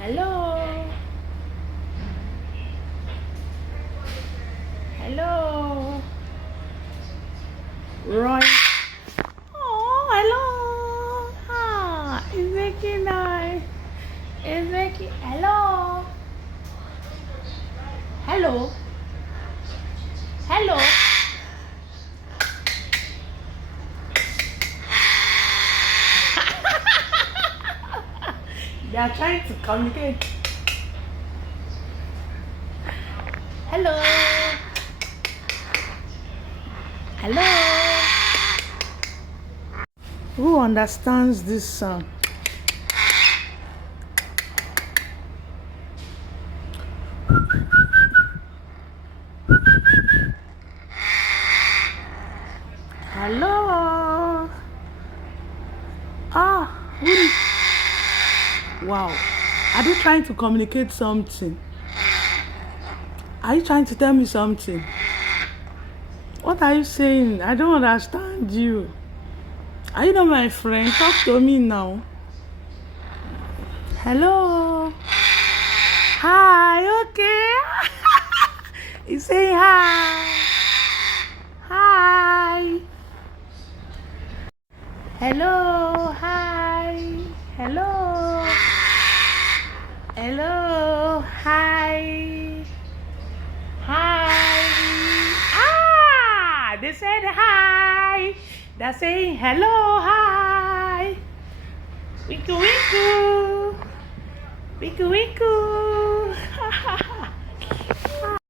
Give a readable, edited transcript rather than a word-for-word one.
Hello. Hello. Roy. Oh, hello. Ah, is it nice? Is it? Hello. Hello. Hello. They are trying to communicate. Hello. Hello. Who understands this song? Hello. Ah, wow. Are they trying to communicate something? Are you trying to tell me something? What are you saying? I don't understand you. Are you not my friend? Talk to me now. Hello. Hi, okay. You say hi. Hi. Hello. Hi. Hello. Hello. Hi. Hi. Ah, they said hi. They're saying hello. Hi. Wiku wiku. Wiku wiku.